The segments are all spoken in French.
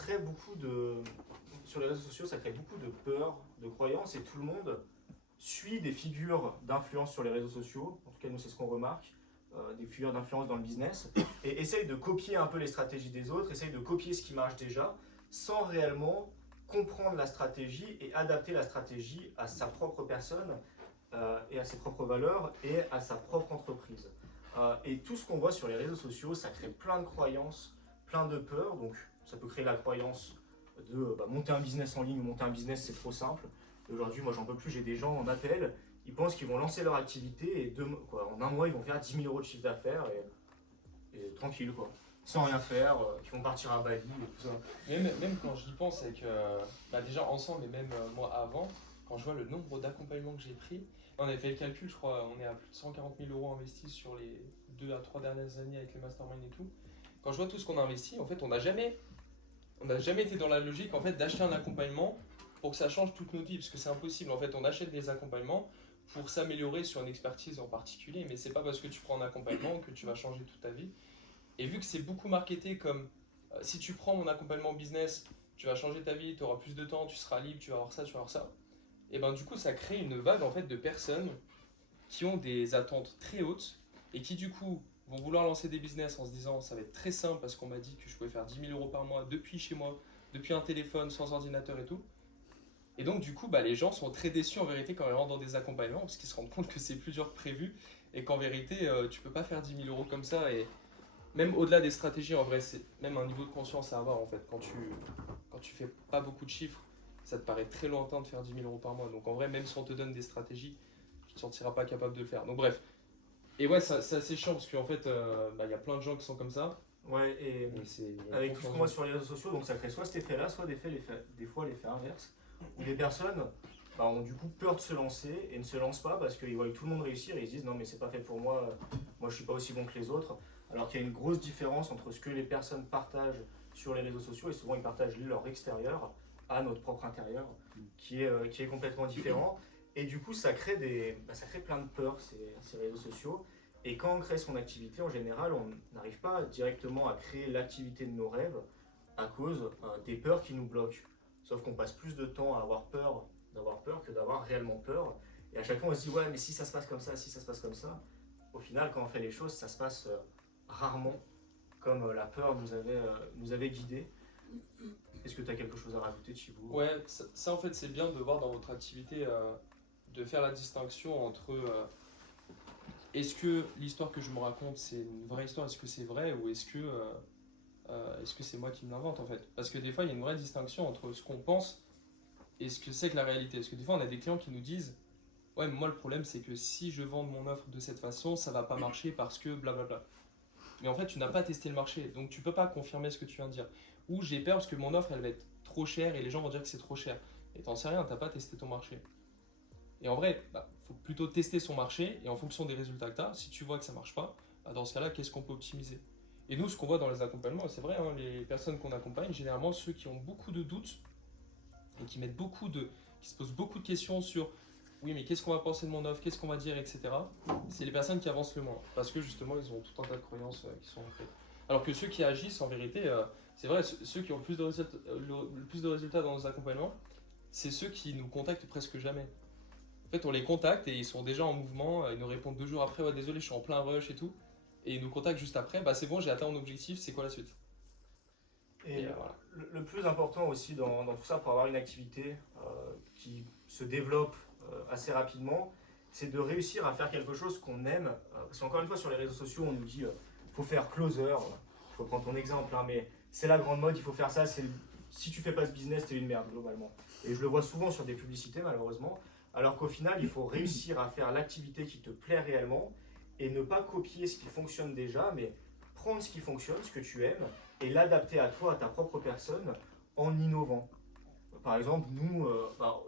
crée beaucoup de... Sur les réseaux sociaux, ça crée beaucoup de peur, de croyances, et tout le monde suit des figures d'influence sur les réseaux sociaux. En tout cas, nous, c'est ce qu'on remarque. Des figures d'influence dans le business, et essaye de copier un peu les stratégies des autres, essaye de copier ce qui marche déjà, sans réellement comprendre la stratégie et adapter la stratégie à sa propre personne et à ses propres valeurs et à sa propre entreprise. Et tout ce qu'on voit sur les réseaux sociaux, ça crée plein de croyances, plein de peurs. Donc ça peut créer la croyance de monter un business en ligne, monter un business c'est trop simple. Et aujourd'hui, moi j'en peux plus, j'ai des gens en appel, ils pensent qu'ils vont lancer leur activité et en un mois ils vont faire 10 000 euros de chiffre d'affaires et tranquille quoi. Sans rien faire, qui vont partir à Bali et tout ça. Même quand j'y pense, c'est que déjà ensemble et même moi avant, quand je vois le nombre d'accompagnements que j'ai pris, on avait fait le calcul, je crois, on est à plus de 140 000 euros investis sur les 2 à 3 dernières années avec les masterminds et tout. Quand je vois tout ce qu'on a investi, en fait, on n'a jamais été dans la logique en fait, d'acheter un accompagnement pour que ça change toute notre vie, parce que c'est impossible. En fait, on achète des accompagnements pour s'améliorer sur une expertise en particulier, mais c'est pas parce que tu prends un accompagnement que tu vas changer toute ta vie. Et vu que c'est beaucoup marketé comme si tu prends mon accompagnement business, tu vas changer ta vie, tu auras plus de temps, tu seras libre, tu vas avoir ça, tu vas avoir ça. Et ben du coup, ça crée une vague en fait de personnes qui ont des attentes très hautes et qui du coup vont vouloir lancer des business en se disant ça va être très simple parce qu'on m'a dit que je pouvais faire 10 000 euros par mois depuis chez moi, depuis un téléphone, sans ordinateur et tout. Et donc du coup, les gens sont très déçus en vérité quand ils rentrent dans des accompagnements parce qu'ils se rendent compte que c'est plus dur que prévu et qu'en vérité, tu peux pas faire 10 000 euros comme ça. Et même au-delà des stratégies, en vrai, c'est même un niveau de conscience à avoir en fait. Quand tu fais pas beaucoup de chiffres, ça te paraît très lointain de faire 10 000 euros par mois. Donc en vrai, même si on te donne des stratégies, tu te sentiras pas capable de le faire. Donc bref. Et ouais, c'est assez chiant parce qu'en fait, y a plein de gens qui sont comme ça. Ouais, et Y a avec tout ce qu'on voit confiance. sur les réseaux sociaux, donc ça crée soit cet effet-là, soit des fois l'effet inverse, où les personnes ont du coup peur de se lancer et ne se lancent pas parce qu'ils voient tout le monde réussir et ils se disent non mais c'est pas fait pour moi, moi je suis pas aussi bon que les autres. Alors qu'il y a une grosse différence entre ce que les personnes partagent sur les réseaux sociaux et souvent ils partagent leur extérieur à notre propre intérieur qui est complètement différent. Et du coup ça crée, ça crée plein de peurs ces réseaux sociaux. Et quand on crée son activité, en général, on n'arrive pas directement à créer l'activité de nos rêves à cause des peurs qui nous bloquent. Sauf qu'on passe plus de temps à avoir peur d'avoir peur que d'avoir réellement peur. Et à chaque fois, on se dit, ouais, mais si ça se passe comme ça, si ça se passe comme ça. Au final, quand on fait les choses, ça se passe rarement comme la peur nous avait guidés. Est-ce que tu as quelque chose à rajouter, Thibaut? Ouais, ça en fait, c'est bien de voir dans votre activité, de faire la distinction entre est-ce que l'histoire que je me raconte c'est une vraie histoire, est-ce que c'est vrai ou est-ce que c'est moi qui me l'invente en fait? Parce que des fois il y a une vraie distinction entre ce qu'on pense et ce que c'est que la réalité. Parce que des fois on a des clients qui nous disent ouais mais moi le problème c'est que si je vends mon offre de cette façon ça va pas marcher parce que blablabla. Mais en fait tu n'as pas testé le marché donc tu peux pas confirmer ce que tu viens de dire. Ou j'ai peur parce que mon offre elle va être trop chère et les gens vont dire que c'est trop cher. Et t'en sais rien, t'as pas testé ton marché. Et en vrai, faut plutôt tester son marché et en fonction des résultats que tu as, si tu vois que ça marche pas, dans ce cas-là, qu'est-ce qu'on peut optimiser? Et nous, ce qu'on voit dans les accompagnements, c'est vrai, hein, les personnes qu'on accompagne, généralement ceux qui ont beaucoup de doutes et qui se posent beaucoup de questions sur oui, mais qu'est-ce qu'on va penser de mon offre, qu'est-ce qu'on va dire, etc. C'est les personnes qui avancent le moins parce que justement, ils ont tout un tas de croyances qui sont ancrées. Alors que ceux qui agissent, en vérité, c'est vrai, ceux qui ont le plus de résultats dans nos accompagnements, c'est ceux qui nous contactent presque jamais. En fait, on les contacte et ils sont déjà en mouvement. Ils nous répondent 2 jours après, ouais, désolé, je suis en plein rush et tout. Et ils nous contactent juste après, c'est bon, j'ai atteint mon objectif, c'est quoi la suite? Et Voilà. le plus important aussi dans tout ça pour avoir une activité qui se développe assez rapidement, c'est de réussir à faire quelque chose qu'on aime. Parce qu'encore une fois, sur les réseaux sociaux, on nous dit faut faire closer. Je reprends ton exemple, hein, mais c'est la grande mode, il faut faire ça. Si tu fais pas ce business, t'es une merde globalement. Et je le vois souvent sur des publicités, malheureusement. Alors qu'au final, il faut réussir à faire l'activité qui te plaît réellement et ne pas copier ce qui fonctionne déjà, mais prendre ce qui fonctionne, ce que tu aimes, et l'adapter à toi, à ta propre personne, en innovant. Par exemple, nous,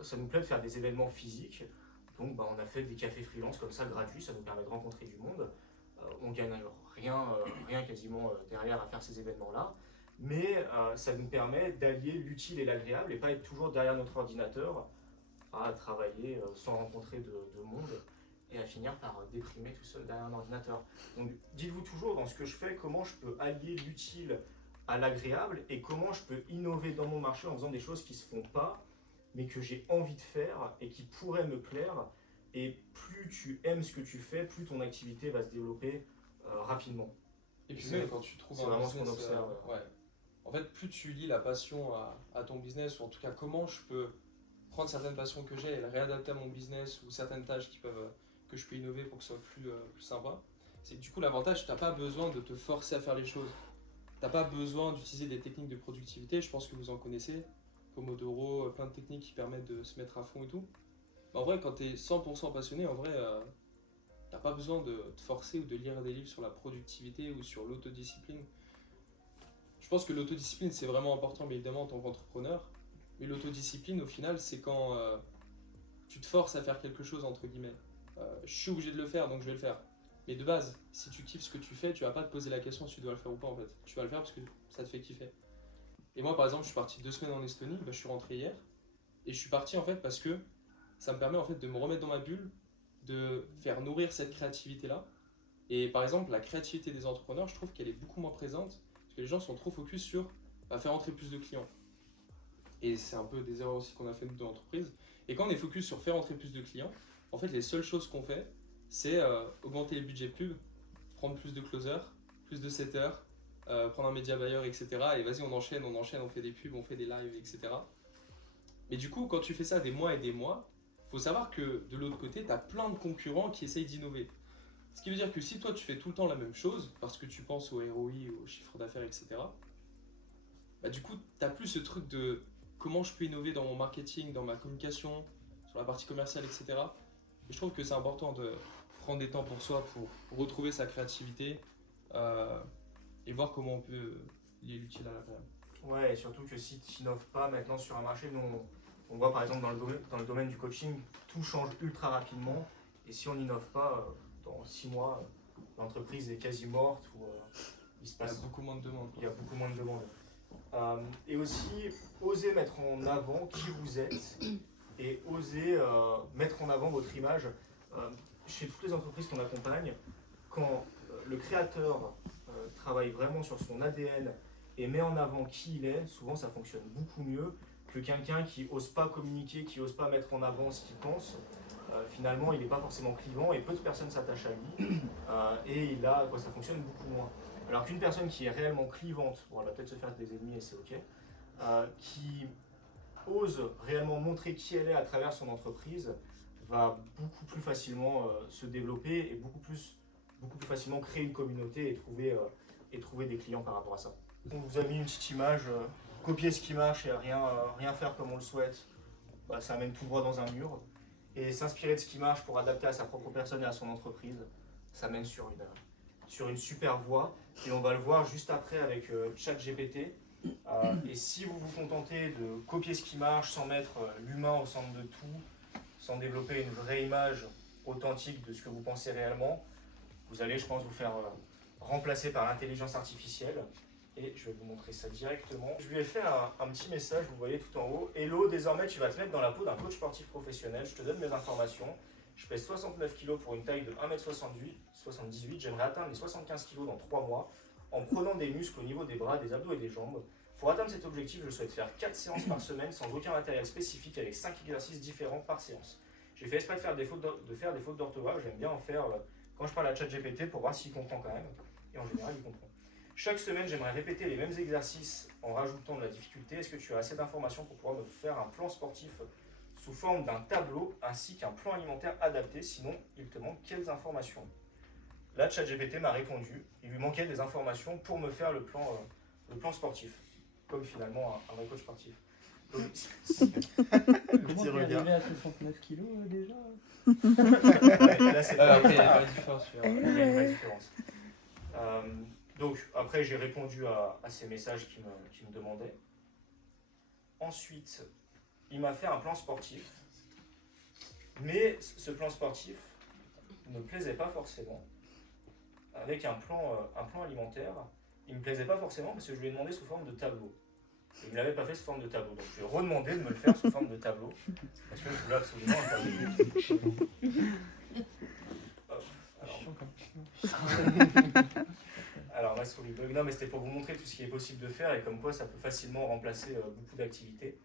ça nous plaît de faire des événements physiques, donc on a fait des cafés freelance comme ça gratuits, ça nous permet de rencontrer du monde. On gagne rien quasiment derrière à faire ces événements-là, mais ça nous permet d'allier l'utile et l'agréable et pas être toujours derrière notre ordinateur à travailler sans rencontrer de monde et à finir par déprimer tout seul derrière un ordinateur. Donc dites-vous toujours dans ce que je fais comment je peux allier l'utile à l'agréable et comment je peux innover dans mon marché en faisant des choses qui ne se font pas, mais que j'ai envie de faire et qui pourraient me plaire. Et plus tu aimes ce que tu fais, plus ton activité va se développer rapidement. Et puis C'est- même quand tu trouves c'est un vraiment ce qu'on business, observe. ouais. En fait, plus tu lis la passion à ton business, ou en tout cas comment je peux prendre certaines passions que j'ai et les réadapter à mon business, ou certaines tâches que je peux innover pour que ce soit plus sympa, c'est que du coup l'avantage, tu n'as pas besoin de te forcer à faire les choses. Tu n'as pas besoin d'utiliser des techniques de productivité, je pense que vous en connaissez, Pomodoro, plein de techniques qui permettent de se mettre à fond et tout. Mais en vrai, quand tu es 100% passionné, en vrai, t'as pas besoin de te forcer ou de lire des livres sur la productivité ou sur l'autodiscipline. Je pense que l'autodiscipline c'est vraiment important, mais évidemment en tant qu'entrepreneur. Mais l'autodiscipline au final c'est quand tu te forces à faire quelque chose entre guillemets. Je suis obligé de le faire donc je vais le faire. Mais de base, si tu kiffes ce que tu fais, tu vas pas te poser la question si tu dois le faire ou pas en fait. Tu vas le faire parce que ça te fait kiffer. Et moi par exemple, je suis parti 2 semaines en Estonie, je suis rentré hier. Et je suis parti en fait parce que ça me permet en fait de me remettre dans ma bulle, de faire nourrir cette créativité-là. Et par exemple, la créativité des entrepreneurs, je trouve qu'elle est beaucoup moins présente parce que les gens sont trop focus sur faire entrer plus de clients. Et c'est un peu des erreurs aussi qu'on a fait nous dans l'entreprise. Et quand on est focus sur faire entrer plus de clients, en fait, les seules choses qu'on fait, c'est augmenter les budgets pub, prendre plus de closers, plus de setters, prendre un média buyer, etc. Et vas-y, on enchaîne, on fait des pubs, on fait des lives, etc. Mais du coup, quand tu fais ça des mois et des mois, faut savoir que de l'autre côté, tu as plein de concurrents qui essayent d'innover. Ce qui veut dire que si toi tu fais tout le temps la même chose, parce que tu penses au ROI, au chiffre d'affaires, etc., bah du coup, tu n'as plus ce truc de comment je peux innover dans mon marketing, dans ma communication, sur la partie commerciale, etc. Et je trouve que c'est important de prendre des temps pour soi, pour retrouver sa créativité et voir comment on peut lier l'utile à l'agréable. Ouais, et surtout que si tu n'innoves pas maintenant sur un marché, nous on voit par exemple dans le domaine du coaching, tout change ultra rapidement. Et si on n'innove pas, dans 6 mois, l'entreprise est quasi morte ou il se Il y a passe beaucoup moins de demandes. il y a beaucoup moins de demandes. Et aussi, oser mettre en avant qui vous êtes et oser mettre en avant votre image. Chez toutes les entreprises qu'on accompagne, quand le créateur travaille vraiment sur son ADN et met en avant qui il est, souvent ça fonctionne beaucoup mieux que quelqu'un qui n'ose pas communiquer, qui n'ose pas mettre en avant ce qu'il pense. Finalement, il n'est pas forcément clivant et peu de personnes s'attachent à lui et ça fonctionne beaucoup moins. Alors qu'une personne qui est réellement clivante, bon, elle va peut-être se faire des ennemis et c'est ok, qui ose réellement montrer qui elle est à travers son entreprise, va beaucoup plus facilement se développer et beaucoup plus facilement créer une communauté et trouver des clients par rapport à ça. On vous a mis une petite image, copier ce qui marche et rien faire comme on le souhaite, ça mène tout droit dans un mur. Et s'inspirer de ce qui marche pour adapter à sa propre personne et à son entreprise, ça mène sur une super voie. Et on va le voir juste après avec ChatGPT. Et si vous vous contentez de copier ce qui marche sans mettre l'humain au centre de tout, sans développer une vraie image authentique de ce que vous pensez réellement, vous allez, je pense, vous faire remplacer par l'intelligence artificielle. Et je vais vous montrer ça directement. Je lui ai fait un petit message, vous voyez tout en haut. Hello, désormais tu vas te mettre dans la peau d'un coach sportif professionnel. Je te donne mes informations. Je pèse 69 kg pour une taille de 1m78. J'aimerais atteindre les 75 kg dans 3 mois en prenant des muscles au niveau des bras, des abdos et des jambes. Pour atteindre cet objectif, je souhaite faire 4 séances par semaine sans aucun matériel spécifique avec 5 exercices différents par séance. J'ai fait exprès de faire des fautes d'orthographe. J'aime bien en faire quand je parle à ChatGPT pour voir s'il comprend quand même. Et en général, il comprend. Chaque semaine, j'aimerais répéter les mêmes exercices en rajoutant de la difficulté. Est-ce que tu as assez d'informations pour pouvoir me faire un plan sportif sous forme d'un tableau ainsi qu'un plan alimentaire adapté? Sinon, il te manque quelles informations? Là, ChatGPT m'a répondu. Il lui manquait des informations pour me faire le plan sportif, comme finalement un vrai coach sportif. Donc, Comment tu es arrivé à 69 kilos déjà? là, c'est Après, il y a pas de différence. il y a une vraie différence. Donc, après, j'ai répondu à ces messages qui me demandaient. Ensuite, il m'a fait un plan sportif. Mais ce plan sportif ne me plaisait pas forcément. Avec un plan alimentaire, il ne me plaisait pas forcément parce que je lui ai demandé sous forme de tableau. Et il ne l'avait pas fait sous forme de tableau. Donc, je lui ai redemandé de me le faire sous forme de tableau. Parce que je voulais absolument un tableau. Alors, Alors, ma Storybug, non, mais c'était pour vous montrer tout ce qui est possible de faire et comme quoi ça peut facilement remplacer beaucoup d'activités.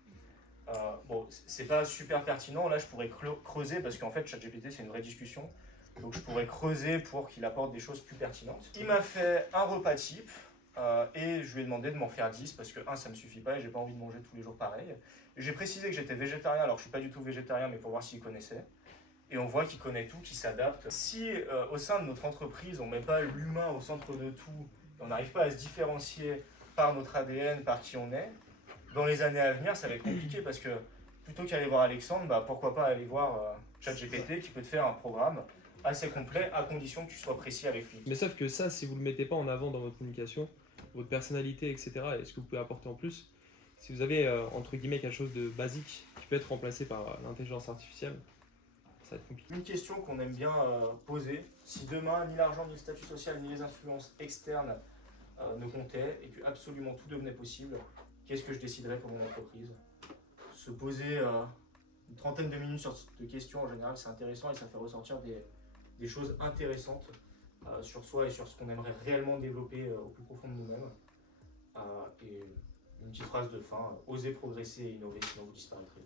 Bon, c'est pas super pertinent. Là, je pourrais creuser parce qu'en fait, ChatGPT, c'est une vraie discussion. Donc, je pourrais creuser pour qu'il apporte des choses plus pertinentes. Il m'a fait un repas type et je lui ai demandé de m'en faire 10 parce que, ça me suffit pas et j'ai pas envie de manger tous les jours pareil. J'ai précisé que j'étais végétarien, alors je suis pas du tout végétarien, mais pour voir s'il connaissait. Et on voit qu'il connaît tout, qu'il s'adapte. Si au sein de notre entreprise, on met pas l'humain au centre de tout, on n'arrive pas à se différencier par notre ADN, par qui on est, dans les années à venir, ça va être compliqué parce que plutôt qu'aller voir Alexandre, pourquoi pas aller voir ChatGPT qui peut te faire un programme assez complet à condition que tu sois précis avec lui. Mais sauf que ça, si vous ne le mettez pas en avant dans votre communication, votre personnalité, etc., et ce que vous pouvez apporter en plus, si vous avez entre guillemets quelque chose de basique qui peut être remplacé par l'intelligence artificielle, ça va être compliqué. Une question qu'on aime bien poser, si demain ni l'argent, ni le statut social, ni les influences externes ne comptaient et que absolument tout devenait possible, qu'est-ce que je déciderais pour mon entreprise? Se poser une trentaine de minutes sur cette question, en général, c'est intéressant et ça fait ressortir des choses intéressantes sur soi et sur ce qu'on aimerait réellement développer au plus profond de nous-mêmes. Et une petite phrase de fin, osez progresser et innover, sinon vous disparaîtrez.